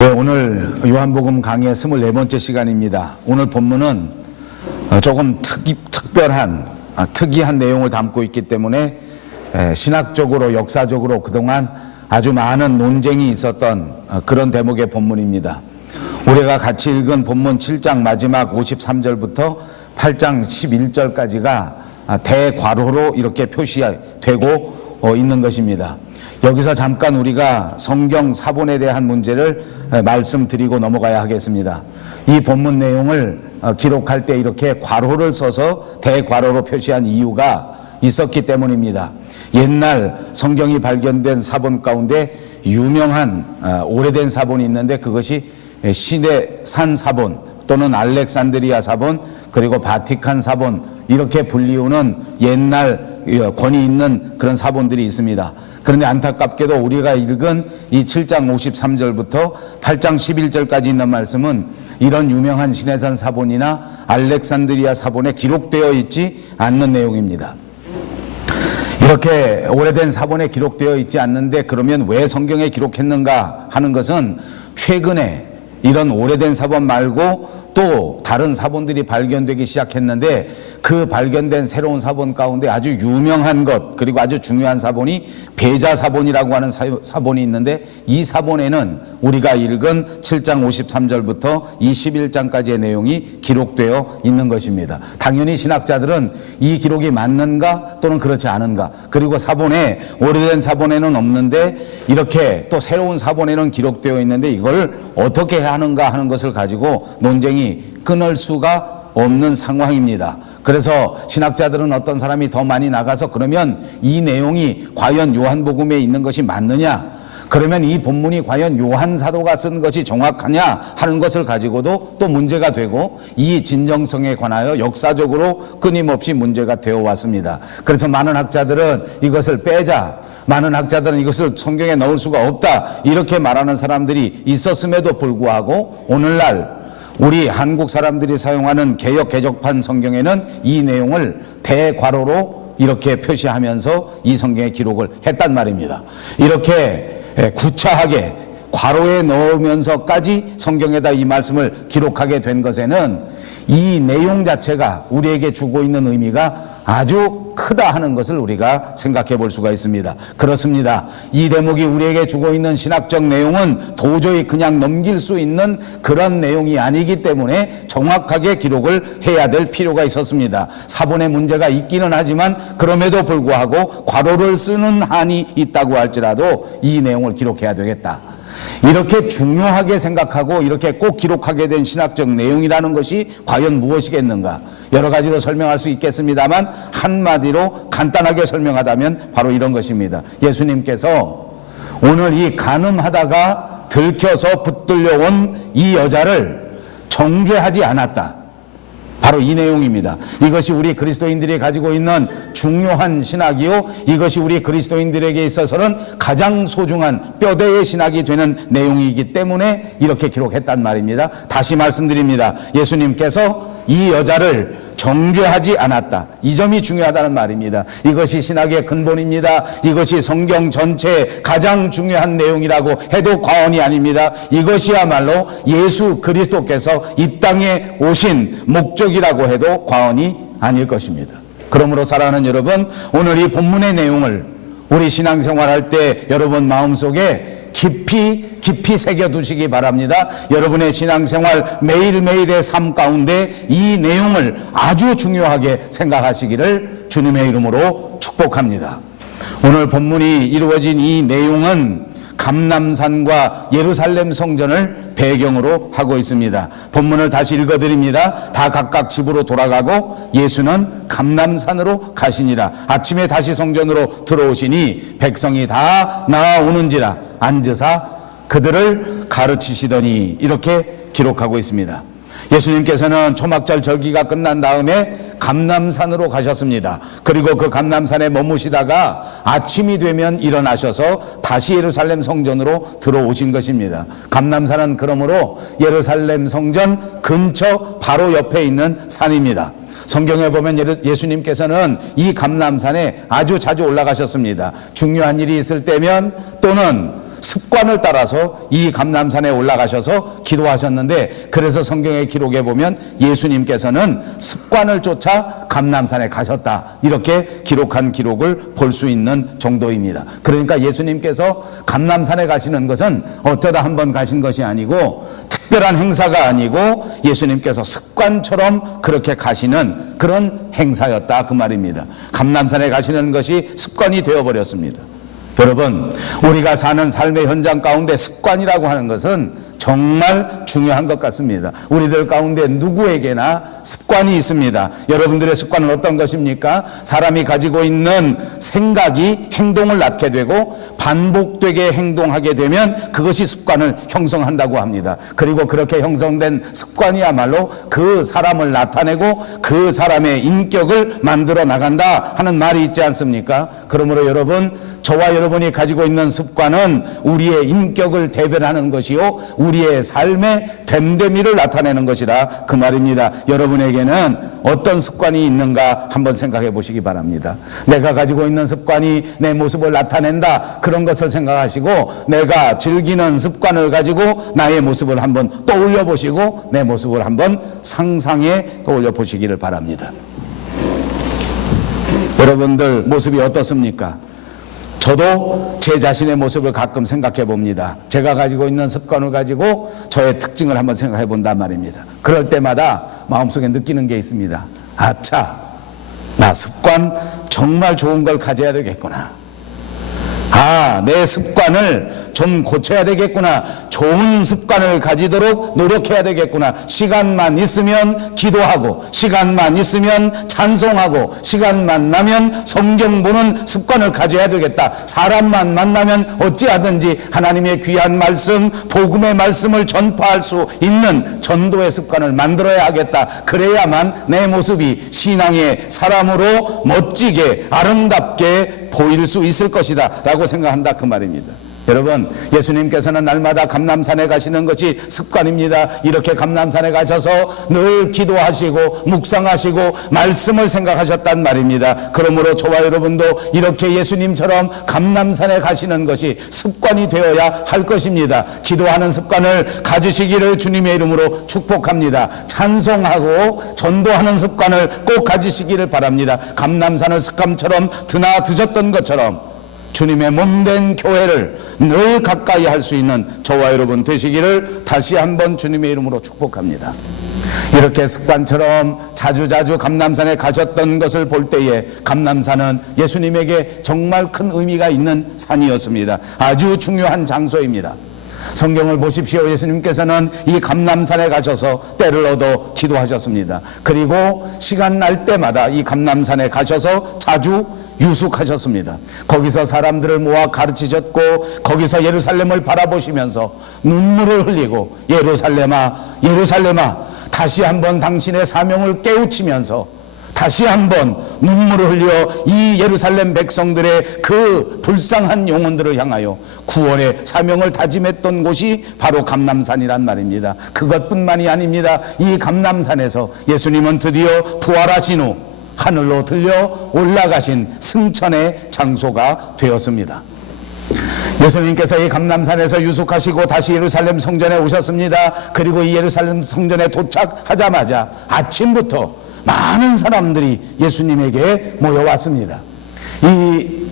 네, 오늘 요한복음 강의 24번째 시간입니다. 오늘 본문은 조금 특이한 내용을 담고 있기 때문에 신학적으로 역사적으로 그동안 아주 많은 논쟁이 있었던 그런 대목의 본문입니다. 우리가 같이 읽은 본문 7장 마지막 53절부터 8장 11절까지가 대괄호로 이렇게 표시되고 있는 것입니다. 여기서 잠깐 우리가 성경 사본에 대한 문제를 말씀드리고 넘어가야 하겠습니다. 이 본문 내용을 기록할 때 이렇게 괄호를 써서 대괄호로 표시한 이유가 있었기 때문입니다. 옛날 성경이 발견된 사본 가운데 유명한 오래된 사본이 있는데 그것이 시내 산 사본 또는 알렉산드리아 사본 그리고 바티칸 사본 이렇게 불리우는 옛날 권위 있는 그런 사본들이 있습니다. 그런데 안타깝게도 우리가 읽은 이 7장 53절부터 8장 11절까지 있는 말씀은 이런 유명한 시내산 사본이나 알렉산드리아 사본에 기록되어 있지 않는 내용입니다. 이렇게 오래된 사본에 기록되어 있지 않는데 그러면 왜 성경에 기록했는가 하는 것은 최근에 이런 오래된 사본 말고 또 다른 사본들이 발견되기 시작했는데 그 발견된 새로운 사본 가운데 아주 유명한 것 그리고 아주 중요한 사본이 베자 사본이라고 하는 사본이 있는데 이 사본에는 우리가 읽은 7장 53절부터 21장까지의 내용이 기록되어 있는 것입니다. 당연히 신학자들은 이 기록이 맞는가 또는 그렇지 않은가 그리고 사본에 오래된 사본에는 없는데 이렇게 또 새로운 사본에는 기록되어 있는데 이걸 어떻게 해야 하는가 하는 것을 가지고 논쟁이 끊을 수가 없는 상황입니다. 그래서 신학자들은 어떤 사람이 더 많이 나가서 그러면 이 내용이 과연 요한복음에 있는 것이 맞느냐 그러면 이 본문이 과연 요한 사도가 쓴 것이 정확하냐 하는 것을 가지고도 또 문제가 되고 이 진정성에 관하여 역사적으로 끊임없이 문제가 되어 왔습니다. 그래서 많은 학자들은 이것을 빼자 많은 학자들은 이것을 성경에 넣을 수가 없다 이렇게 말하는 사람들이 있었음에도 불구하고 오늘날 우리 한국 사람들이 사용하는 개역 개정판 성경에는 이 내용을 대괄호로 이렇게 표시하면서 이 성경에 기록을 했단 말입니다. 이렇게 구차하게 괄호에 넣으면서까지 성경에다 이 말씀을 기록하게 된 것에는 이 내용 자체가 우리에게 주고 있는 의미가 아주 크다 하는 것을 우리가 생각해 볼 수가 있습니다. 그렇습니다. 이 대목이 우리에게 주고 있는 신학적 내용은 도저히 그냥 넘길 수 있는 그런 내용이 아니기 때문에 정확하게 기록을 해야 될 필요가 있었습니다. 사본에 문제가 있기는 하지만 그럼에도 불구하고 괄호를 쓰는 한이 있다고 할지라도 이 내용을 기록해야 되겠다. 이렇게 중요하게 생각하고 이렇게 꼭 기록하게 된 신학적 내용이라는 것이 과연 무엇이겠는가? 여러 가지로 설명할 수 있겠습니다만 한마디로 간단하게 설명하자면 바로 이런 것입니다. 예수님께서 오늘 이 간음하다가 들켜서 붙들려 온 이 여자를 정죄하지 않았다. 바로 이 내용입니다. 이것이 우리 그리스도인들이 가지고 있는 중요한 신학이요 이것이 우리 그리스도인들에게 있어서는 가장 소중한 뼈대의 신학이 되는 내용이기 때문에 이렇게 기록했단 말입니다. 다시 말씀드립니다. 예수님께서 이 여자를 정죄하지 않았다. 이 점이 중요하다는 말입니다. 이것이 신학의 근본입니다. 이것이 성경 전체의 가장 중요한 내용이라고 해도 과언이 아닙니다. 이것이야말로 예수 그리스도께서 이 땅에 오신 목적이라고 해도 과언이 아닐 것입니다. 그러므로 사랑하는 여러분, 오늘 이 본문의 내용을 우리 신앙생활할 때 여러분 마음속에 깊이 새겨두시기 바랍니다. 여러분의 신앙생활 매일매일의 삶 가운데 이 내용을 아주 중요하게 생각하시기를 주님의 이름으로 축복합니다. 오늘 본문이 이루어진 이 내용은 감람산과 예루살렘 성전을 배경으로 하고 있습니다. 본문을 다시 읽어드립니다. 다 각각 집으로 돌아가고 예수는 감람산으로 가시니라. 아침에 다시 성전으로 들어오시니 백성이 다 나아오는지라 앉으사 그들을 가르치시더니 이렇게 기록하고 있습니다. 예수님께서는 초막절 절기가 끝난 다음에 감람산으로 가셨습니다. 그리고 그 감람산에 머무시다가 아침이 되면 일어나셔서 다시 예루살렘 성전으로 들어오신 것입니다. 감람산은 그러므로 예루살렘 성전 근처 바로 옆에 있는 산입니다. 성경에 보면 예수님께서는 이 감람산에 아주 자주 올라가셨습니다. 중요한 일이 있을 때면 또는 습관을 따라서 이 감람산에 올라가셔서 기도하셨는데, 그래서 성경의 기록에 보면 예수님께서는 습관을 쫓아 감람산에 가셨다, 이렇게 기록한 기록을 볼 수 있는 정도입니다. 그러니까 예수님께서 감람산에 가시는 것은 어쩌다 한번 가신 것이 아니고 특별한 행사가 아니고 예수님께서 습관처럼 그렇게 가시는 그런 행사였다, 그 말입니다. 감람산에 가시는 것이 습관이 되어버렸습니다. 여러분, 우리가 사는 삶의 현장 가운데 습관이라고 하는 것은 정말 중요한 것 같습니다. 우리들 가운데 누구에게나 습관이 있습니다. 여러분들의 습관은 어떤 것입니까? 사람이 가지고 있는 생각이 행동을 낳게 되고 반복되게 행동하게 되면 그것이 습관을 형성한다고 합니다. 그리고 그렇게 형성된 습관이야말로 그 사람을 나타내고 그 사람의 인격을 만들어 나간다 하는 말이 있지 않습니까? 그러므로 여러분, 저와 여러분이 가지고 있는 습관은 우리의 인격을 대변하는 것이요, 우리의 삶의 됨됨이를 나타내는 것이라, 그 말입니다. 여러분에게는 어떤 습관이 있는가 한번 생각해 보시기 바랍니다. 내가 가지고 있는 습관이 내 모습을 나타낸다, 그런 것을 생각하시고 내가 즐기는 습관을 가지고 나의 모습을 한번 떠올려 보시고 내 모습을 한번 상상해 떠올려 보시기를 바랍니다. 여러분들 모습이 어떻습니까? 저도 제 자신의 모습을 가끔 생각해 봅니다. 제가 가지고 있는 습관을 가지고 저의 특징을 한번 생각해 본단 말입니다. 그럴 때마다 마음속에 느끼는 게 있습니다. 아차, 나 습관 정말 좋은 걸 가져야 되겠구나. 내 습관을 좀 고쳐야 되겠구나. 좋은 습관을 가지도록 노력해야 되겠구나. 시간만 있으면 기도하고, 시간만 있으면 찬송하고, 시간만 나면 성경 보는 습관을 가져야 되겠다. 사람만 만나면 어찌하든지 하나님의 귀한 말씀, 복음의 말씀을 전파할 수 있는 전도의 습관을 만들어야 하겠다. 그래야만 내 모습이 신앙의 사람으로 멋지게 아름답게 보일 수 있을 것이다 라고 생각한다, 그 말입니다. 여러분, 예수님께서는 날마다 감람산에 가시는 것이 습관입니다. 이렇게 감람산에 가셔서 늘 기도하시고 묵상하시고 말씀을 생각하셨단 말입니다. 그러므로 저와 여러분도 이렇게 예수님처럼 감람산에 가시는 것이 습관이 되어야 할 것입니다. 기도하는 습관을 가지시기를 주님의 이름으로 축복합니다. 찬송하고 전도하는 습관을 꼭 가지시기를 바랍니다. 감람산을 습관처럼 드나드셨던 것처럼 주님의 몸된 교회를 늘 가까이 할 수 있는 저와 여러분 되시기를 다시 한번 주님의 이름으로 축복합니다. 이렇게 습관처럼 자주자주 감람산에 가셨던 것을 볼 때에 감람산은 예수님에게 정말 큰 의미가 있는 산이었습니다. 아주 중요한 장소입니다. 성경을 보십시오. 예수님께서는 이 감람산에 가셔서 때를 얻어 기도하셨습니다. 그리고 시간 날 때마다 이 감람산에 가셔서 자주 유숙하셨습니다. 거기서 사람들을 모아 가르치셨고, 거기서 예루살렘을 바라보시면서 눈물을 흘리고 예루살렘아, 예루살렘아, 다시 한번 당신의 사명을 깨우치면서 다시 한번 눈물을 흘려 이 예루살렘 백성들의 그 불쌍한 영혼들을 향하여 구원의 사명을 다짐했던 곳이 바로 감람산이란 말입니다. 그것뿐만이 아닙니다. 이 감람산에서 예수님은 드디어 부활하신 후 하늘로 들려 올라가신 승천의 장소가 되었습니다. 예수님께서 이 감람산에서 유숙하시고 다시 예루살렘 성전에 오셨습니다. 그리고 이 예루살렘 성전에 도착하자마자 아침부터 많은 사람들이 예수님에게 모여왔습니다. 이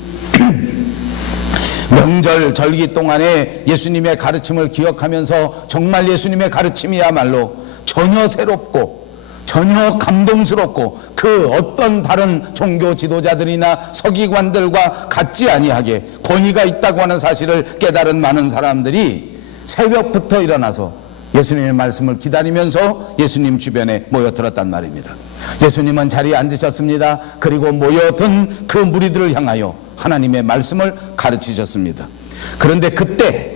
명절 절기 동안에 예수님의 가르침을 기억하면서 정말 예수님의 가르침이야말로 전혀 새롭고 전혀 감동스럽고 그 어떤 다른 종교 지도자들이나 서기관들과 같지 아니하게 권위가 있다고 하는 사실을 깨달은 많은 사람들이 새벽부터 일어나서 예수님의 말씀을 기다리면서 예수님 주변에 모여들었단 말입니다. 예수님은 자리에 앉으셨습니다. 그리고 모여든 그 무리들을 향하여 하나님의 말씀을 가르치셨습니다. 그런데 그때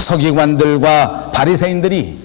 서기관들과 바리새인들이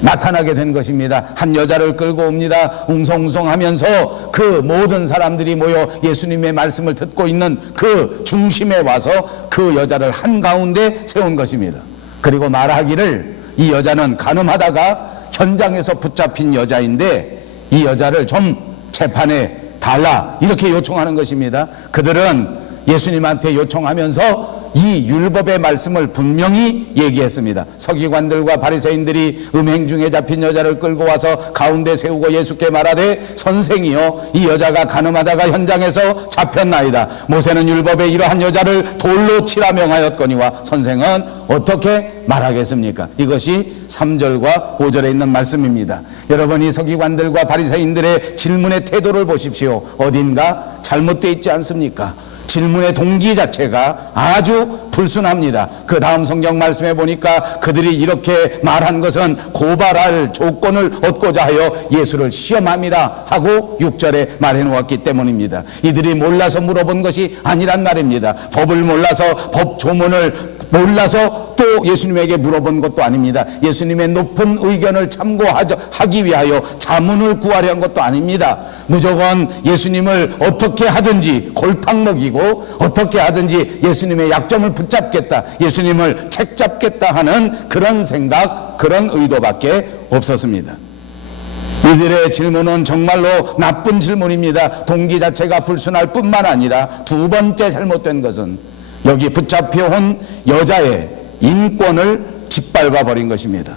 나타나게 된 것입니다. 한 여자를 끌고 옵니다. 웅성웅성하면서 그 모든 사람들이 모여 예수님의 말씀을 듣고 있는 그 중심에 와서 그 여자를 한가운데 세운 것입니다. 그리고 말하기를 이 여자는 간음하다가 현장에서 붙잡힌 여자인데 이 여자를 좀 재판에 달라, 이렇게 요청하는 것입니다. 그들은 예수님한테 요청하면서 이 율법의 말씀을 분명히 얘기했습니다. 서기관들과 바리새인들이 음행 중에 잡힌 여자를 끌고 와서 가운데 세우고 예수께 말하되 선생이여 이 여자가 간음하다가 현장에서 잡혔나이다. 모세는 율법에 이러한 여자를 돌로 치라 명하였거니와 선생은 어떻게 말하겠습니까? 이것이 3절과 5절에 있는 말씀입니다. 여러분, 이 서기관들과 바리새인들의 질문의 태도를 보십시오. 어딘가 잘못되어 있지 않습니까? 질문의 동기 자체가 아주 불순합니다. 그 다음 성경 말씀에 보니까 그들이 이렇게 말한 것은 고발할 조건을 얻고자 하여 예수를 시험함이라 하고 6절에 말해 놓았기 때문입니다. 이들이 몰라서 물어본 것이 아니란 말입니다. 법을 몰라서 법 조문을 몰라서 또 예수님에게 물어본 것도 아닙니다. 예수님의 높은 의견을 참고하기 위하여 자문을 구하려 한 것도 아닙니다. 무조건 예수님을 어떻게 하든지 골탕 먹이고 어떻게 하든지 예수님의 약점을 붙잡겠다, 예수님을 책잡겠다 하는 그런 생각, 그런 의도밖에 없었습니다. 이들의 질문은 정말로 나쁜 질문입니다. 동기 자체가 불순할 뿐만 아니라 두 번째 잘못된 것은 여기 붙잡혀온 여자의 인권을 짓밟아 버린 것입니다.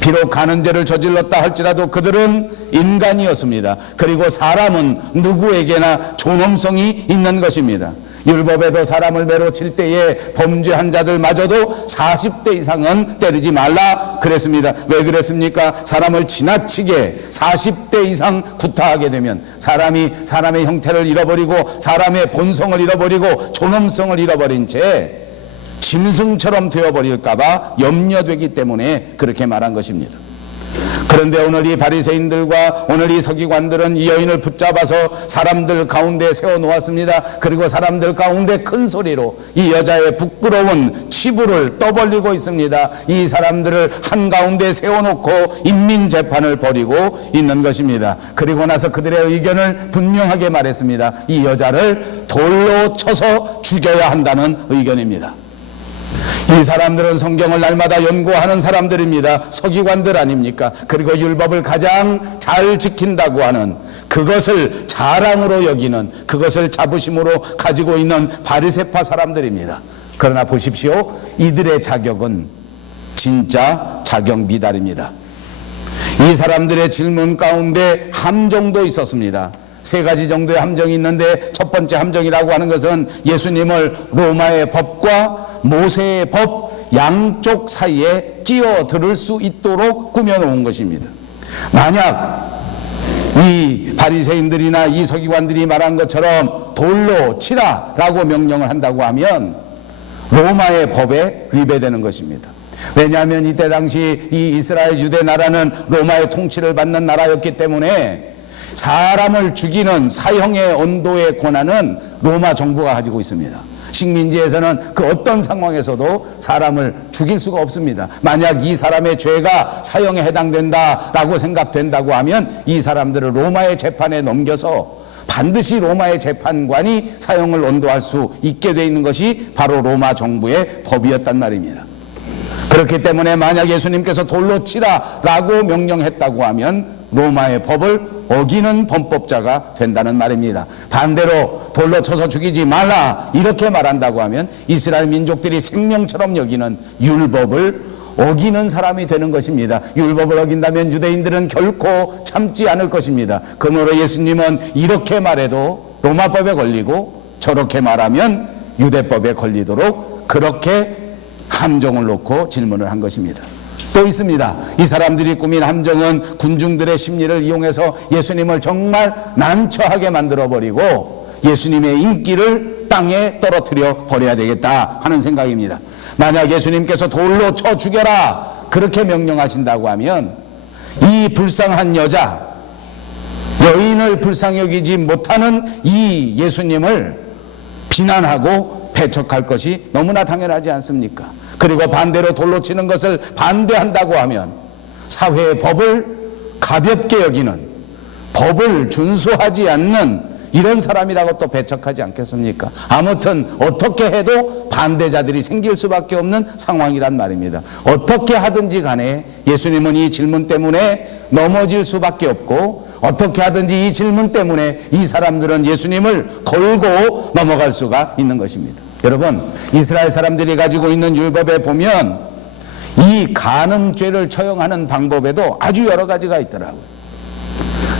비록 가는 죄를 저질렀다 할지라도 그들은 인간이었습니다. 그리고 사람은 누구에게나 존엄성이 있는 것입니다. 율법에도 사람을 매로 칠 때에 범죄한 자들마저도 40대 이상은 때리지 말라 그랬습니다. 왜 그랬습니까? 사람을 지나치게 40대 이상 구타하게 되면 사람이 사람의 형태를 잃어버리고 사람의 본성을 잃어버리고 존엄성을 잃어버린 채 짐승처럼 되어버릴까봐 염려되기 때문에 그렇게 말한 것입니다. 그런데 오늘 이 바리새인들과 오늘 이 서기관들은 이 여인을 붙잡아서 사람들 가운데 세워놓았습니다. 그리고 사람들 가운데 큰 소리로 이 여자의 부끄러운 치부를 떠벌리고 있습니다. 이 사람들을 한가운데 세워놓고 인민재판을 벌이고 있는 것입니다. 그리고 나서 그들의 의견을 분명하게 말했습니다. 이 여자를 돌로 쳐서 죽여야 한다는 의견입니다. 이 사람들은 성경을 날마다 연구하는 사람들입니다. 서기관들 아닙니까? 그리고 율법을 가장 잘 지킨다고 하는, 그것을 자랑으로 여기는, 그것을 자부심으로 가지고 있는 바리새파 사람들입니다. 그러나 보십시오, 이들의 자격은 진짜 자격 미달입니다. 이 사람들의 질문 가운데 함정도 있었습니다. 세 가지 정도의 함정이 있는데 첫 번째 함정이라고 하는 것은 예수님을 로마의 법과 모세의 법 양쪽 사이에 끼어들을 수 있도록 꾸며놓은 것입니다. 만약 이 바리새인들이나 이 서기관들이 말한 것처럼 돌로 치라라고 명령을 한다고 하면 로마의 법에 위배되는 것입니다. 왜냐하면 이때 당시 이 이스라엘 유대 나라는 로마의 통치를 받는 나라였기 때문에 사람을 죽이는 사형의 언도의 권한은 로마 정부가 가지고 있습니다. 식민지에서는 그 어떤 상황에서도 사람을 죽일 수가 없습니다. 만약 이 사람의 죄가 사형에 해당된다라고 생각된다고 하면 이 사람들을 로마의 재판에 넘겨서 반드시 로마의 재판관이 사형을 언도할 수 있게 돼 있는 것이 바로 로마 정부의 법이었단 말입니다. 그렇기 때문에 만약 예수님께서 돌로 치라라고 명령했다고 하면 로마의 법을 어기는 범법자가 된다는 말입니다. 반대로 돌로 쳐서 죽이지 말라 이렇게 말한다고 하면 이스라엘 민족들이 생명처럼 여기는 율법을 어기는 사람이 되는 것입니다. 율법을 어긴다면 유대인들은 결코 참지 않을 것입니다. 그러므로 예수님은 이렇게 말해도 로마법에 걸리고 저렇게 말하면 유대법에 걸리도록 그렇게 함정을 놓고 질문을 한 것입니다. 또 있습니다. 이 사람들이 꾸민 함정은 군중들의 심리를 이용해서 예수님을 정말 난처하게 만들어버리고 예수님의 인기를 땅에 떨어뜨려 버려야 되겠다 하는 생각입니다. 만약 예수님께서 돌로 쳐 죽여라 그렇게 명령하신다고 하면 이 불쌍한 여인을 불쌍히 여기지 못하는 이 예수님을 비난하고 배척할 것이 너무나 당연하지 않습니까? 그리고 반대로 돌로 치는 것을 반대한다고 하면 사회의 법을 가볍게 여기는, 법을 준수하지 않는 이런 사람이라고 또 배척하지 않겠습니까? 아무튼 어떻게 해도 반대자들이 생길 수밖에 없는 상황이란 말입니다. 어떻게 하든지 간에 예수님은 이 질문 때문에 넘어질 수밖에 없고 어떻게 하든지 이 질문 때문에 이 사람들은 예수님을 걸고 넘어갈 수가 있는 것입니다. 여러분, 이스라엘 사람들이 가지고 있는 율법에 보면 이 간음죄를 처형하는 방법에도 아주 여러 가지가 있더라고요.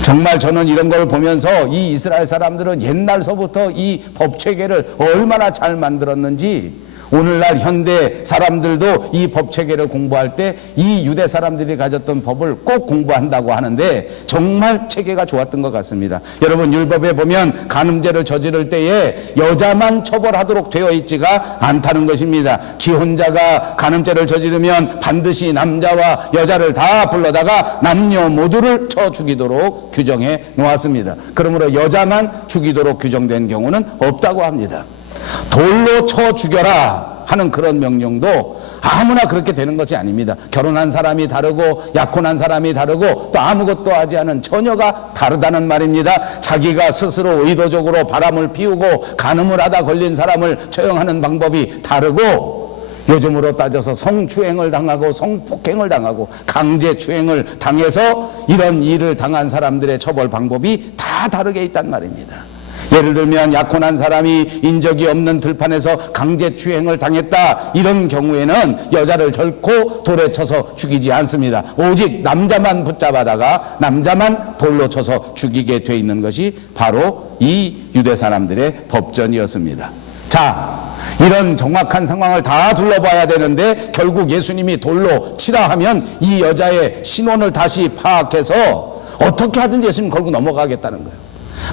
정말 저는 이런 걸 보면서 이 이스라엘 사람들은 옛날서부터 이 법체계를 얼마나 잘 만들었는지, 오늘날 현대 사람들도 이 법체계를 공부할 때 이 유대 사람들이 가졌던 법을 꼭 공부한다고 하는데 정말 체계가 좋았던 것 같습니다. 여러분, 율법에 보면 간음죄를 저지를 때에 여자만 처벌하도록 되어 있지가 않다는 것입니다. 기혼자가 간음죄를 저지르면 반드시 남자와 여자를 다 불러다가 남녀 모두를 쳐 죽이도록 규정해 놓았습니다. 그러므로 여자만 죽이도록 규정된 경우는 없다고 합니다. 돌로 쳐 죽여라 하는 그런 명령도 아무나 그렇게 되는 것이 아닙니다. 결혼한 사람이 다르고 약혼한 사람이 다르고 또 아무것도 하지 않은 처녀가 다르다는 말입니다. 자기가 스스로 의도적으로 바람을 피우고 간음을 하다 걸린 사람을 처형하는 방법이 다르고, 요즘으로 따져서 성추행을 당하고 성폭행을 당하고 강제추행을 당해서 이런 일을 당한 사람들의 처벌 방법이 다 다르게 있단 말입니다. 예를 들면 약혼한 사람이 인적이 없는 들판에서 강제추행을 당했다, 이런 경우에는 여자를 결코 돌에 쳐서 죽이지 않습니다. 오직 남자만 붙잡아다가 남자만 돌로 쳐서 죽이게 돼 있는 것이 바로 이 유대 사람들의 법전이었습니다. 자, 이런 정확한 상황을 다 둘러봐야 되는데 결국 예수님이 돌로 치라 하면 이 여자의 신원을 다시 파악해서 어떻게 하든지 예수님 걸고 넘어가겠다는 거예요.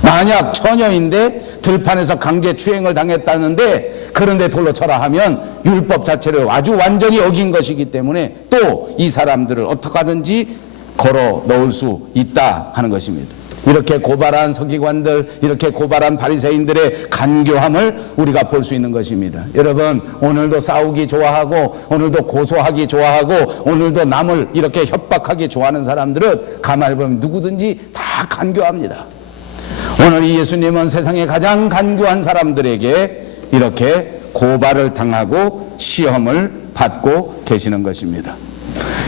만약 처녀인데 들판에서 강제추행을 당했다는데 그런데 돌로 쳐라 하면 율법 자체를 아주 완전히 어긴 것이기 때문에 또 이 사람들을 어떻게 하든지 걸어 넣을 수 있다 하는 것입니다. 이렇게 고발한 서기관들, 이렇게 고발한 바리새인들의 간교함을 우리가 볼 수 있는 것입니다. 여러분, 오늘도 싸우기 좋아하고 오늘도 고소하기 좋아하고 오늘도 남을 이렇게 협박하기 좋아하는 사람들은 가만히 보면 누구든지 다 간교합니다. 오늘 이 예수님은 세상에 가장 간교한 사람들에게 이렇게 고발을 당하고 시험을 받고 계시는 것입니다.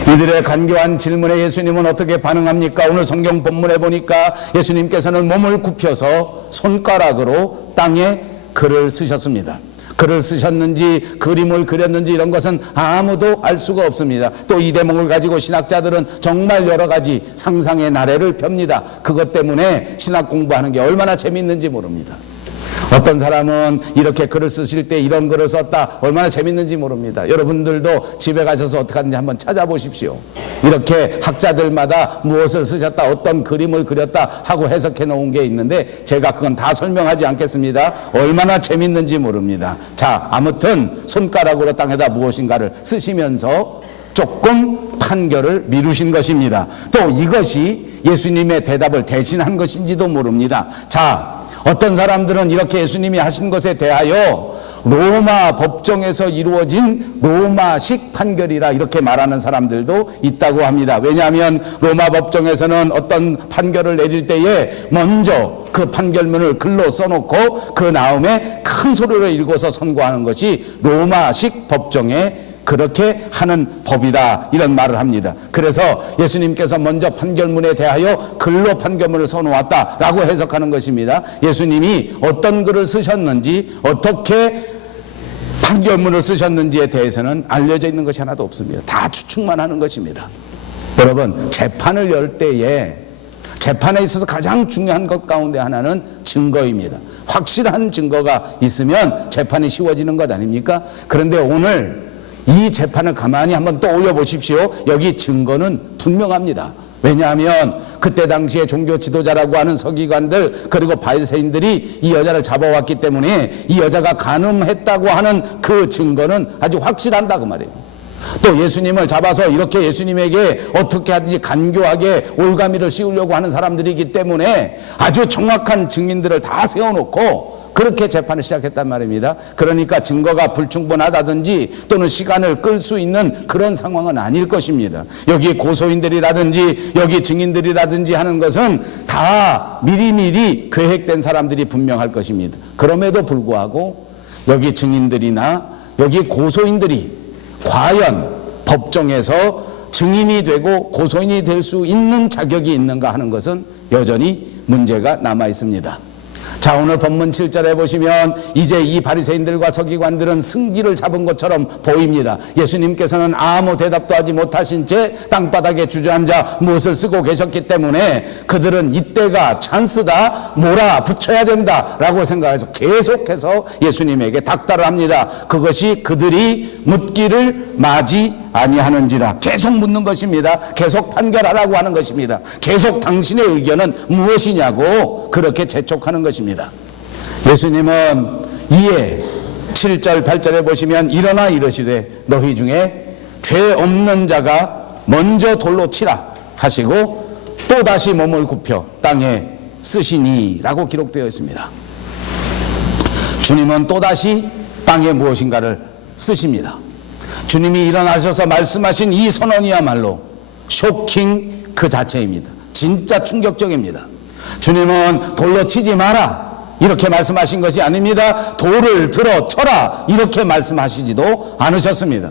이들의 간교한 질문에 예수님은 어떻게 반응합니까? 오늘 성경 본문에 보니까 예수님께서는 몸을 굽혀서 손가락으로 땅에 글을 쓰셨습니다. 글을 쓰셨는지 그림을 그렸는지 이런 것은 아무도 알 수가 없습니다. 또 이 대목을 가지고 신학자들은 정말 여러 가지 상상의 나래를 펴니다. 그것 때문에 신학 공부하는 게 얼마나 재밌는지 모릅니다. 어떤 사람은 이렇게 글을 쓰실 때 이런 글을 썼다, 얼마나 재밌는지 모릅니다. 여러분들도 집에 가셔서 어떻게 하는지 한번 찾아보십시오. 이렇게 학자들마다 무엇을 쓰셨다, 어떤 그림을 그렸다 하고 해석해 놓은 게 있는데 제가 그건 다 설명하지 않겠습니다. 얼마나 재밌는지 모릅니다. 자, 아무튼 손가락으로 땅에다 무엇인가를 쓰시면서 조금 판결을 미루신 것입니다. 또 이것이 예수님의 대답을 대신한 것인지도 모릅니다. 자, 어떤 사람들은 이렇게 예수님이 하신 것에 대하여 로마 법정에서 이루어진 로마식 판결이라 이렇게 말하는 사람들도 있다고 합니다. 왜냐하면 로마 법정에서는 어떤 판결을 내릴 때에 먼저 그 판결문을 글로 써놓고 그 다음에 큰 소리로 읽어서 선고하는 것이 로마식 법정의 그렇게 하는 법이다, 이런 말을 합니다. 그래서 예수님께서 먼저 판결문에 대하여 글로 판결문을 써놓았다라고 해석하는 것입니다. 예수님이 어떤 글을 쓰셨는지 어떻게 판결문을 쓰셨는지에 대해서는 알려져 있는 것이 하나도 없습니다. 다 추측만 하는 것입니다. 여러분, 재판을 열 때에 재판에 있어서 가장 중요한 것 가운데 하나는 증거입니다. 확실한 증거가 있으면 재판이 쉬워지는 것 아닙니까? 그런데 오늘 이 재판을 가만히 한번 떠올려 보십시오. 여기 증거는 분명합니다. 왜냐하면 그때 당시에 종교 지도자라고 하는 서기관들 그리고 바리새인들이 이 여자를 잡아왔기 때문에 이 여자가 간음했다고 하는 그 증거는 아주 확실한다 그 말이에요. 또 예수님을 잡아서 이렇게 예수님에게 어떻게 하든지 간교하게 올가미를 씌우려고 하는 사람들이기 때문에 아주 정확한 증인들을 다 세워놓고 그렇게 재판을 시작했단 말입니다. 그러니까 증거가 불충분하다든지 또는 시간을 끌 수 있는 그런 상황은 아닐 것입니다. 여기 고소인들이라든지 여기 증인들이라든지 하는 것은 다 미리미리 계획된 사람들이 분명할 것입니다. 그럼에도 불구하고 여기 증인들이나 여기 고소인들이 과연 법정에서 증인이 되고 고소인이 될 수 있는 자격이 있는가 하는 것은 여전히 문제가 남아 있습니다. 자, 오늘 본문 7절에 보시면 이제 이 바리새인들과 서기관들은 승기를 잡은 것처럼 보입니다. 예수님께서는 아무 대답도 하지 못하신 채 땅바닥에 주저앉아 무엇을 쓰고 계셨기 때문에 그들은 이때가 찬스다, 몰아붙여야 된다라고 생각해서 계속해서 예수님에게 닥달을 합니다. 그것이 그들이 묻기를 마지 아니하는지라. 계속 묻는 것입니다. 계속 판결하라고 하는 것입니다. 계속 당신의 의견은 무엇이냐고 그렇게 재촉하는 것입니다. 예수님은 이에 7절 8절에 보시면 일어나 이르시되 너희 중에 죄 없는 자가 먼저 돌로 치라 하시고 또다시 몸을 굽혀 땅에 쓰시니 라고 기록되어 있습니다. 주님은 또다시 땅에 무엇인가를 쓰십니다. 주님이 일어나셔서 말씀하신 이 선언이야말로 쇼킹 그 자체입니다. 진짜 충격적입니다. 주님은 돌로 치지 마라 이렇게 말씀하신 것이 아닙니다. 돌을 들어 쳐라 이렇게 말씀하시지도 않으셨습니다.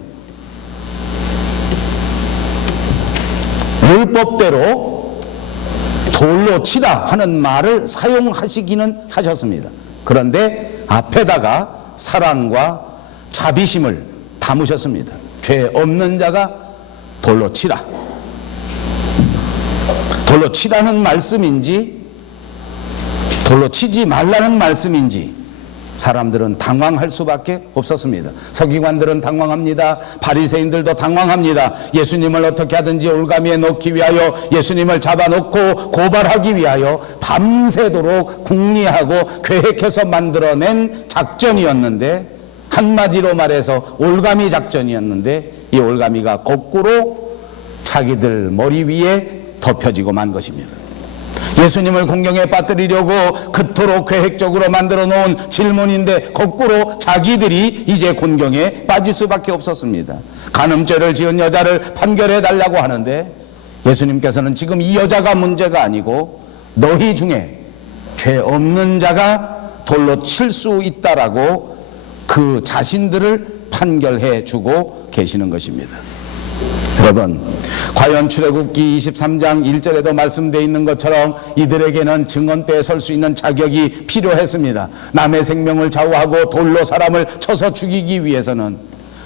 율법대로 돌로 치라 하는 말을 사용하시기는 하셨습니다. 그런데 앞에다가 사랑과 자비심을 담으셨습니다. 죄 없는 자가 돌로 치라. 돌로 치라는 말씀인지 돌로 치지 말라는 말씀인지 사람들은 당황할 수밖에 없었습니다. 서기관들은 당황합니다. 바리새인들도 당황합니다. 예수님을 어떻게 하든지 올가미에 넣기 위하여 예수님을 잡아놓고 고발하기 위하여 밤새도록 궁리하고 계획해서 만들어낸 작전이었는데, 한마디로 말해서 올가미 작전이었는데 이 올가미가 거꾸로 자기들 머리 위에 덮여지고 만 것입니다. 예수님을 공경에 빠뜨리려고 그토록 계획적으로 만들어 놓은 질문인데 거꾸로 자기들이 이제 곤경에 빠질 수밖에 없었습니다. 간음죄를 지은 여자를 판결해 달라고 하는데 예수님께서는 지금 이 여자가 문제가 아니고 너희 중에 죄 없는 자가 돌로 칠 수 있다라고 그 자신들을 판결해 주고 계시는 것입니다. 여러분, 과연 출애굽기 23장 1절에도 말씀되어 있는 것처럼 이들에게는 증언대에 설 수 있는 자격이 필요했습니다. 남의 생명을 좌우하고 돌로 사람을 쳐서 죽이기 위해서는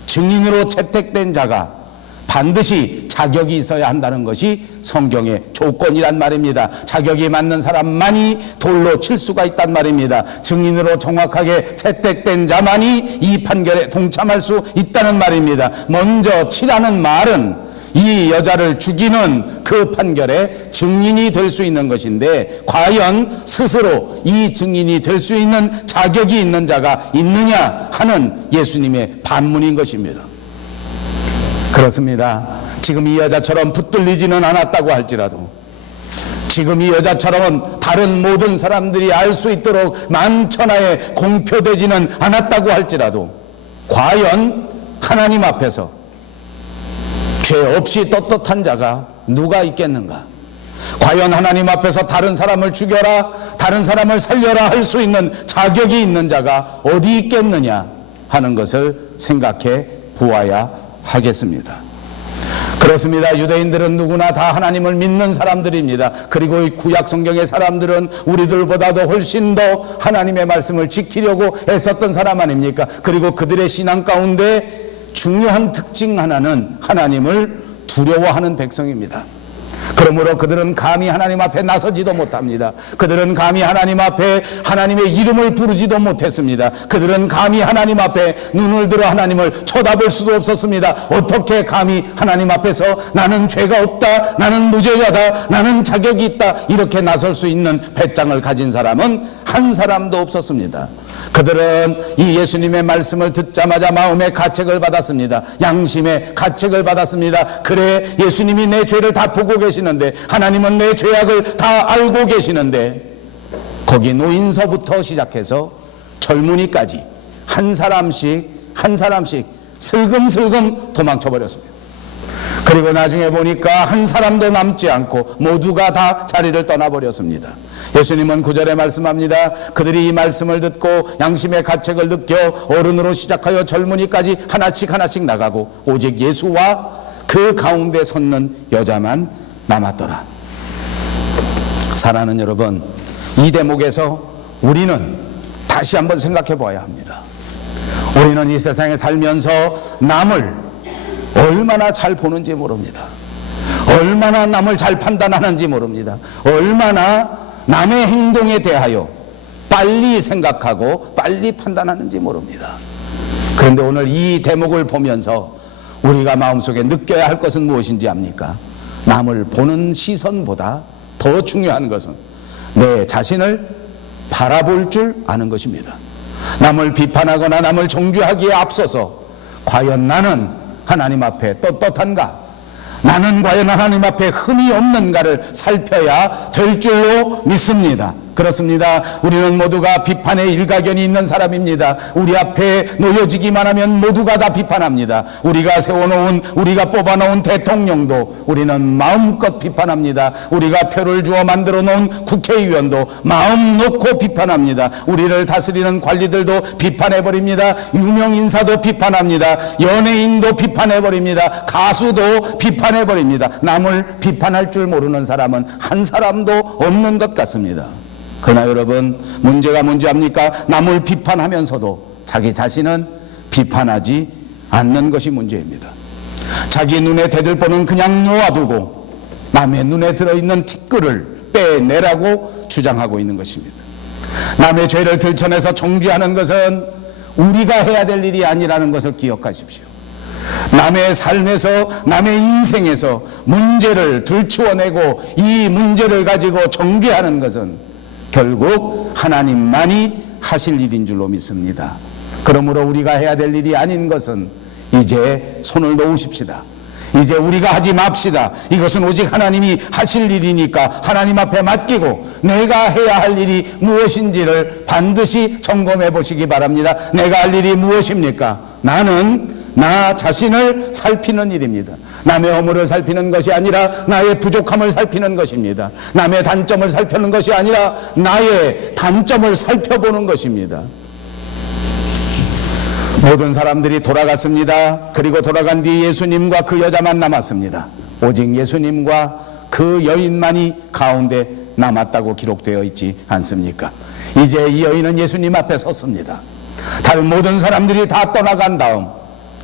증인으로 채택된 자가 반드시 자격이 있어야 한다는 것이 성경의 조건이란 말입니다. 자격이 맞는 사람만이 돌로 칠 수가 있단 말입니다. 증인으로 정확하게 채택된 자만이 이 판결에 동참할 수 있다는 말입니다. 먼저 치라는 말은 이 여자를 죽이는 그 판결에 증인이 될 수 있는 것인데 과연 스스로 이 증인이 될 수 있는 자격이 있는 자가 있느냐 하는 예수님의 반문인 것입니다. 그렇습니다. 지금 이 여자처럼 붙들리지는 않았다고 할지라도, 지금 이 여자처럼 다른 모든 사람들이 알 수 있도록 만천하에 공표되지는 않았다고 할지라도 과연 하나님 앞에서 죄 없이 떳떳한 자가 누가 있겠는가? 과연 하나님 앞에서 다른 사람을 죽여라, 다른 사람을 살려라 할 수 있는 자격이 있는 자가 어디 있겠느냐 하는 것을 생각해 보아야 하겠습니다. 그렇습니다. 유대인들은 누구나 다 하나님을 믿는 사람들입니다. 그리고 구약 성경의 사람들은 우리들보다도 훨씬 더 하나님의 말씀을 지키려고 애썼던 사람 아닙니까? 그리고 그들의 신앙 가운데 중요한 특징 하나는 하나님을 두려워하는 백성입니다. 그러므로 그들은 감히 하나님 앞에 나서지도 못합니다. 그들은 감히 하나님 앞에 하나님의 이름을 부르지도 못했습니다. 그들은 감히 하나님 앞에 눈을 들어 하나님을 쳐다볼 수도 없었습니다. 어떻게 감히 하나님 앞에서 나는 죄가 없다, 나는 무죄자다, 나는 자격이 있다 이렇게 나설 수 있는 배짱을 가진 사람은 한 사람도 없었습니다. 그들은 이 예수님의 말씀을 듣자마자 마음의 가책을 받았습니다. 양심의 가책을 받았습니다. 그래, 예수님이 내 죄를 다 보고 계시는데, 하나님은 내 죄악을 다 알고 계시는데, 거기 노인서부터 시작해서 젊은이까지 한 사람씩 슬금슬금 도망쳐 버렸습니다. 그리고 나중에 보니까 한 사람도 남지 않고 모두가 다 자리를 떠나버렸습니다. 예수님은 9절에 말씀합니다. 그들이 이 말씀을 듣고 양심의 가책을 느껴 어른으로 시작하여 젊은이까지 하나씩 나가고 오직 예수와 그 가운데 섰는 여자만 남았더라. 사랑하는 여러분, 이 대목에서 우리는 다시 한번 생각해 봐야 합니다. 우리는 이 세상에 살면서 남을 얼마나 잘 보는지 모릅니다. 얼마나 남을 잘 판단하는지 모릅니다. 얼마나 남의 행동에 대하여 빨리 생각하고 빨리 판단하는지 모릅니다. 그런데 오늘 이 대목을 보면서 우리가 마음속에 느껴야 할 것은 무엇인지 압니까? 남을 보는 시선보다 더 중요한 것은 내 자신을 바라볼 줄 아는 것입니다. 남을 비판하거나 남을 정죄하기에 앞서서 과연 나는 하나님 앞에 떳떳한가? 나는 과연 하나님 앞에 흠이 없는가를 살펴야 될 줄로 믿습니다. 그렇습니다. 우리는 모두가 비판의 일가견이 있는 사람입니다. 우리 앞에 놓여지기만 하면 모두가 다 비판합니다. 우리가 세워놓은, 우리가 뽑아놓은 대통령도 우리는 마음껏 비판합니다. 우리가 표를 주어 만들어 놓은 국회의원도 마음 놓고 비판합니다. 우리를 다스리는 관리들도 비판해버립니다. 유명인사도 비판합니다. 연예인도 비판해버립니다. 가수도 비판해버립니다. 남을 비판할 줄 모르는 사람은 한 사람도 없는 것 같습니다. 그러나 여러분, 문제가 뭔지 압니까? 남을 비판하면서도 자기 자신은 비판하지 않는 것이 문제입니다. 자기 눈에 대들보는 그냥 놓아두고 남의 눈에 들어있는 티끌을 빼내라고 주장하고 있는 것입니다. 남의 죄를 들춰내서 정죄하는 것은 우리가 해야 될 일이 아니라는 것을 기억하십시오. 남의 삶에서, 남의 인생에서 문제를 들추어내고 이 문제를 가지고 정죄하는 것은 결국 하나님만이 하실 일인 줄로 믿습니다. 그러므로 우리가 해야 될 일이 아닌 것은 이제 손을 놓으십시다. 이제 우리가 하지 맙시다. 이것은 오직 하나님이 하실 일이니까 하나님 앞에 맡기고 내가 해야 할 일이 무엇인지를 반드시 점검해 보시기 바랍니다. 내가 할 일이 무엇입니까? 나는 나 자신을 살피는 일입니다. 남의 허물을 살피는 것이 아니라 나의 부족함을 살피는 것입니다. 남의 단점을 살피는 것이 아니라 나의 단점을 살펴보는 것입니다. 모든 사람들이 돌아갔습니다. 그리고 돌아간 뒤 예수님과 그 여자만 남았습니다. 오직 예수님과 그 여인만이 가운데 남았다고 기록되어 있지 않습니까? 이제 이 여인은 예수님 앞에 섰습니다. 다른 모든 사람들이 다 떠나간 다음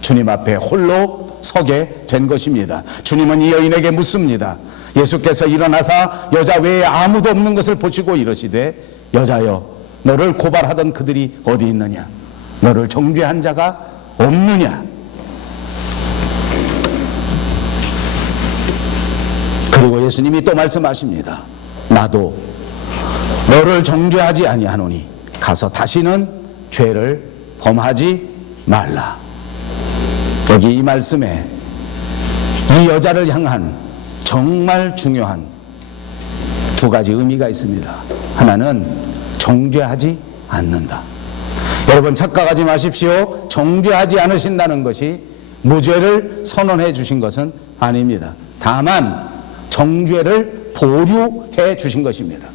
주님 앞에 홀로 서게 된 것입니다. 주님은 이 여인에게 묻습니다. 예수께서 일어나사 여자 외에 아무도 없는 것을 보시고 이러시되, 여자여, 너를 고발하던 그들이 어디 있느냐? 너를 정죄한 자가 없느냐? 그리고 예수님이 또 말씀하십니다. 나도 너를 정죄하지 아니하노니 가서 다시는 죄를 범하지 말라. 여기 이 말씀에 이 여자를 향한 정말 중요한 두 가지 의미가 있습니다. 하나는 정죄하지 않는다. 여러분, 착각하지 마십시오. 정죄하지 않으신다는 것이 무죄를 선언해 주신 것은 아닙니다. 다만 정죄를 보류해 주신 것입니다.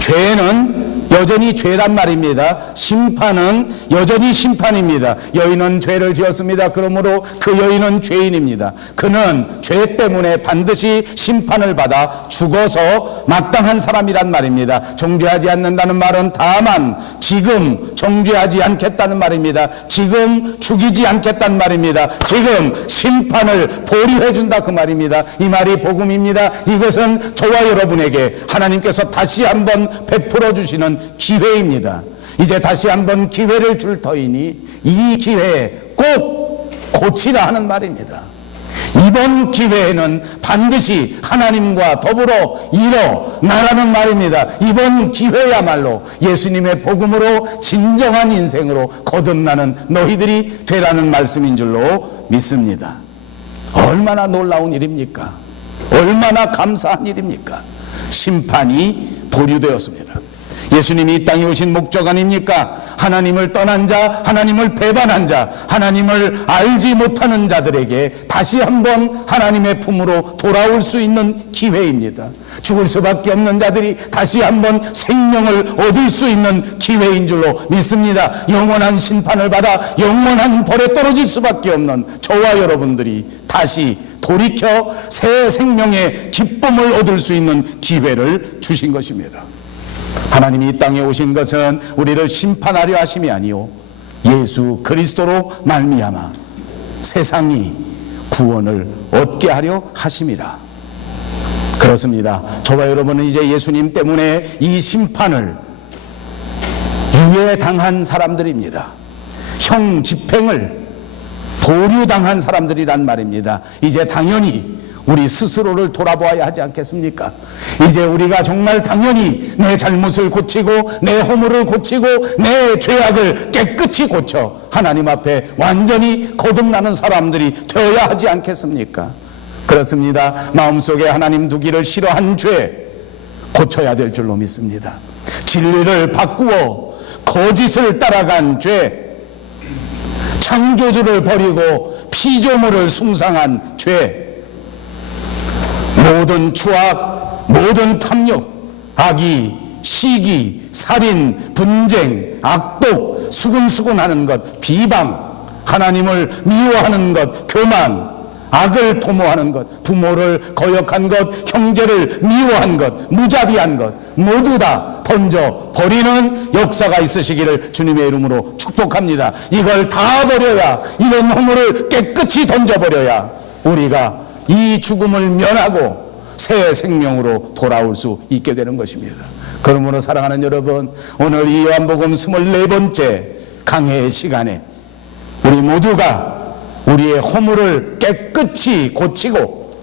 죄는 여전히 죄란 말입니다. 심판은 여전히 심판입니다. 여인은 죄를 지었습니다. 그러므로 그 여인은 죄인입니다. 그는 죄 때문에 반드시 심판을 받아 죽어서 마땅한 사람이란 말입니다. 정죄하지 않는다는 말은 다만 지금 정죄하지 않겠다는 말입니다. 지금 죽이지 않겠다는 말입니다. 지금 심판을 보류해 준다 그 말입니다. 이 말이 복음입니다. 이것은 저와 여러분에게 하나님께서 다시 한번 베풀어 주시는 기회입니다. 이제 다시 한번 기회를 줄 터이니 이 기회에 꼭 고치라 하는 말입니다. 이번 기회에는 반드시 하나님과 더불어 일어나라는 말입니다. 이번 기회야말로 예수님의 복음으로 진정한 인생으로 거듭나는 너희들이 되라는 말씀인 줄로 믿습니다. 얼마나 놀라운 일입니까? 얼마나 감사한 일입니까? 심판이 보류되었습니다. 예수님이 이 땅에 오신 목적 아닙니까? 하나님을 떠난 자, 하나님을 배반한 자, 하나님을 알지 못하는 자들에게 다시 한번 하나님의 품으로 돌아올 수 있는 기회입니다. 죽을 수밖에 없는 자들이 다시 한번 생명을 얻을 수 있는 기회인 줄로 믿습니다. 영원한 심판을 받아 영원한 벌에 떨어질 수밖에 없는 저와 여러분들이 다시 돌이켜 새 생명의 기쁨을 얻을 수 있는 기회를 주신 것입니다. 하나님이 이 땅에 오신 것은 우리를 심판하려 하심이 아니요 예수 그리스도로 말미암아 세상이 구원을 얻게 하려 하심이라. 그렇습니다. 저와 여러분은 이제 예수님 때문에 이 심판을 유예당한 사람들입니다. 형 집행을 보류당한 사람들이란 말입니다. 이제 당연히 우리 스스로를 돌아보아야 하지 않겠습니까? 이제 우리가 정말 당연히 내 잘못을 고치고 내 허물을 고치고 내 죄악을 깨끗이 고쳐 하나님 앞에 완전히 거듭나는 사람들이 되어야 하지 않겠습니까? 그렇습니다. 마음속에 하나님 두기를 싫어한 죄 고쳐야 될 줄로 믿습니다. 진리를 바꾸어 거짓을 따라간 죄, 창조주를 버리고 피조물을 숭상한 죄, 모든 추악, 모든 탐욕, 악의, 시기, 살인, 분쟁, 악독, 수군수군하는 것, 비방, 하나님을 미워하는 것, 교만, 악을 도모하는 것, 부모를 거역한 것, 형제를 미워한 것, 무자비한 것 모두 다 던져 버리는 역사가 있으시기를 주님의 이름으로 축복합니다. 이걸 다 버려야, 이런 허물을 깨끗이 던져버려야 우리가 이 죽음을 면하고 새 생명으로 돌아올 수 있게 되는 것입니다. 그러므로 사랑하는 여러분, 오늘 이 요한복음 24번째 강해의 시간에 우리 모두가 우리의 허물을 깨끗이 고치고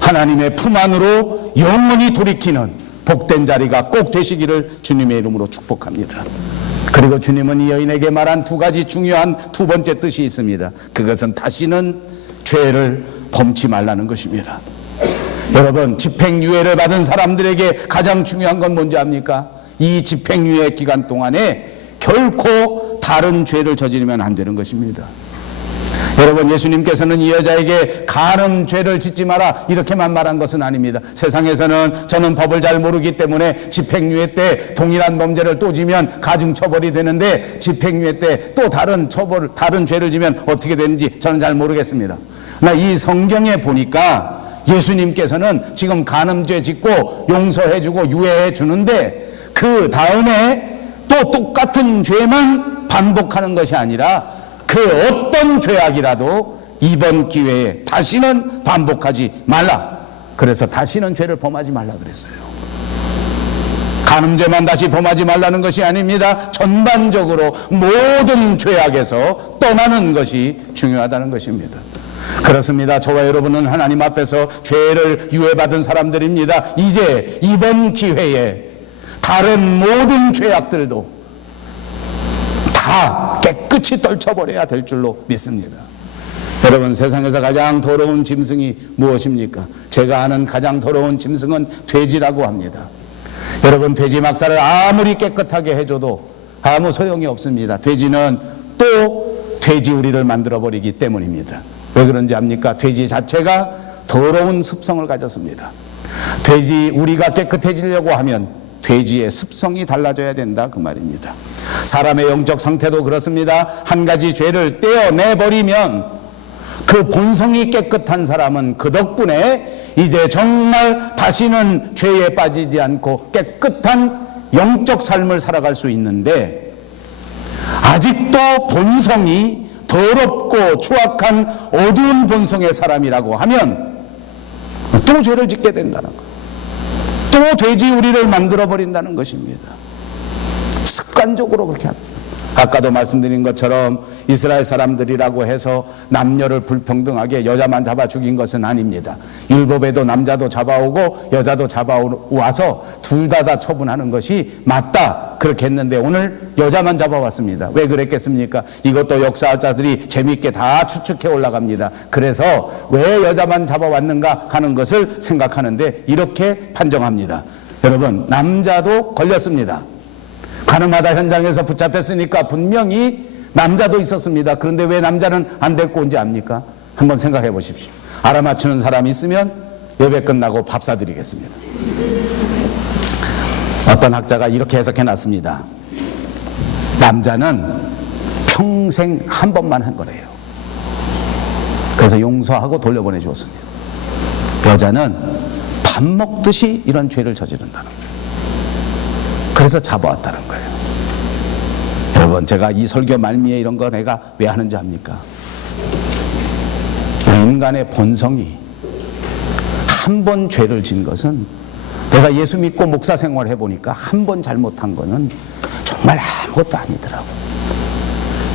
하나님의 품 안으로 영원히 돌이키는 복된 자리가 꼭 되시기를 주님의 이름으로 축복합니다. 그리고 주님은 이 여인에게 말한 두 가지 중요한 두 번째 뜻이 있습니다. 그것은 다시는 죄를 범치 말라는 것입니다. 여러분, 집행유예를 받은 사람들에게 가장 중요한 건 뭔지 압니까? 이 집행유예 기간 동안에 결코 다른 죄를 저지르면 안 되는 것입니다. 여러분, 예수님께서는 이 여자에게 간음죄를 짓지 마라 이렇게만 말한 것은 아닙니다. 세상에서는 저는 법을 잘 모르기 때문에 집행유예 때 동일한 범죄를 또 지면 가중처벌이 되는데 집행유예 때 또 다른 죄를 지면 어떻게 되는지 저는 잘 모르겠습니다. 그러나 이 성경에 보니까 예수님께서는 지금 간음죄 짓고 용서해주고 유예해 주는데 그 다음에 또 똑같은 죄만 반복하는 것이 아니라 그 어떤 죄악이라도 이번 기회에 다시는 반복하지 말라. 그래서 다시는 죄를 범하지 말라 그랬어요. 간음죄만 다시 범하지 말라는 것이 아닙니다. 전반적으로 모든 죄악에서 떠나는 것이 중요하다는 것입니다. 그렇습니다. 저와 여러분은 하나님 앞에서 죄를 유예받은 사람들입니다. 이제 이번 기회에 다른 모든 죄악들도 다 깨끗이 떨쳐버려야 될 줄로 믿습니다. 여러분, 세상에서 가장 더러운 짐승이 무엇입니까? 제가 아는 가장 더러운 짐승은 돼지라고 합니다. 여러분, 돼지 막사를 아무리 깨끗하게 해줘도 아무 소용이 없습니다. 돼지는 또 돼지우리를 만들어버리기 때문입니다. 왜 그런지 압니까? 돼지 자체가 더러운 습성을 가졌습니다. 돼지우리가 깨끗해지려고 하면 돼지의 습성이 달라져야 된다 그 말입니다. 사람의 영적 상태도 그렇습니다. 한 가지 죄를 떼어내버리면 그 본성이 깨끗한 사람은 그 덕분에 이제 정말 다시는 죄에 빠지지 않고 깨끗한 영적 삶을 살아갈 수 있는데, 아직도 본성이 더럽고 추악한 어두운 본성의 사람이라고 하면 또 죄를 짓게 된다는 것, 또 돼지우리를 만들어버린다는 것입니다. 습관적으로 그렇게 합니다. 아까도 말씀드린 것처럼 이스라엘 사람들이라고 해서 남녀를 불평등하게 여자만 잡아 죽인 것은 아닙니다. 율법에도 남자도 잡아오고 여자도 잡아와서 둘 다 처분하는 것이 맞다 그렇게 했는데 오늘 여자만 잡아왔습니다. 왜 그랬겠습니까? 이것도 역사자들이 재미있게 다 추측해 올라갑니다. 그래서 왜 여자만 잡아왔는가 하는 것을 생각하는데 이렇게 판정합니다. 여러분, 남자도 걸렸습니다. 가늠하다 현장에서 붙잡혔으니까 분명히 남자도 있었습니다. 그런데 왜 남자는 안 데리고 온지 압니까? 한번 생각해 보십시오. 알아맞히는 사람이 있으면 예배 끝나고 밥 사드리겠습니다. 어떤 학자가 이렇게 해석해 놨습니다. 남자는 평생 한 번만 한 거래요. 그래서 용서하고 돌려보내 주었습니다. 여자는 밥 먹듯이 이런 죄를 저지른다는 거예요. 그래서 잡아왔다는 거예요. 여러분, 제가 이 설교 말미에 이런 거 내가 왜 하는지 압니까? 인간의 본성이 한 번 죄를 진 것은, 내가 예수 믿고 목사 생활을 해보니까 한 번 잘못한 거는 정말 아무것도 아니더라고.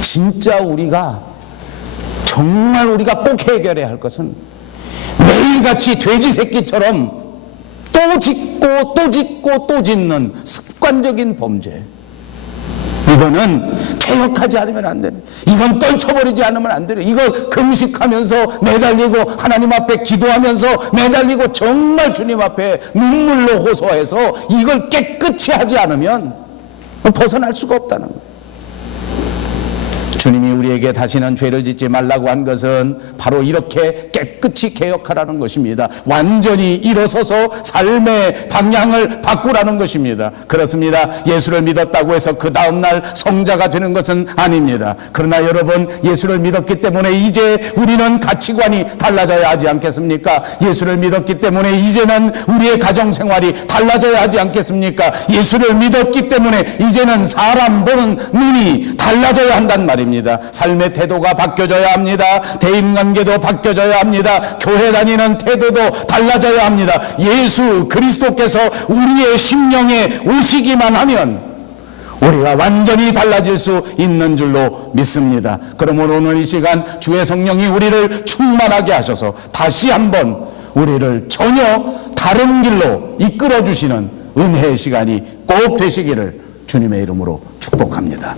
진짜 정말 우리가 꼭 해결해야 할 것은 매일같이 돼지 새끼처럼 또 짓고 또 짓고 또 짓는 습관적인 범죄. 이거는 개혁하지 않으면 안 되는, 이건 떨쳐버리지 않으면 안 되는, 이걸 금식하면서 매달리고 하나님 앞에 기도하면서 매달리고 정말 주님 앞에 눈물로 호소해서 이걸 깨끗이 하지 않으면 벗어날 수가 없다는 거예요. 주님이 우리에게 다시는 죄를 짓지 말라고 한 것은 바로 이렇게 깨끗이 개혁하라는 것입니다. 완전히 일어서서 삶의 방향을 바꾸라는 것입니다. 그렇습니다. 예수를 믿었다고 해서 그 다음날 성자가 되는 것은 아닙니다. 그러나 여러분, 예수를 믿었기 때문에 이제 우리는 가치관이 달라져야 하지 않겠습니까? 예수를 믿었기 때문에 이제는 우리의 가정생활이 달라져야 하지 않겠습니까? 예수를 믿었기 때문에 이제는 사람 보는 눈이 달라져야 한단 말입니다. 삶의 태도가 바뀌어져야 합니다. 대인관계도 바뀌어져야 합니다. 교회 다니는 태도도 달라져야 합니다. 예수 그리스도께서 우리의 심령에 오시기만 하면 우리가 완전히 달라질 수 있는 줄로 믿습니다. 그러므로 오늘 이 시간 주의 성령이 우리를 충만하게 하셔서 다시 한번 우리를 전혀 다른 길로 이끌어 주시는 은혜의 시간이 꼭 되시기를 주님의 이름으로 축복합니다.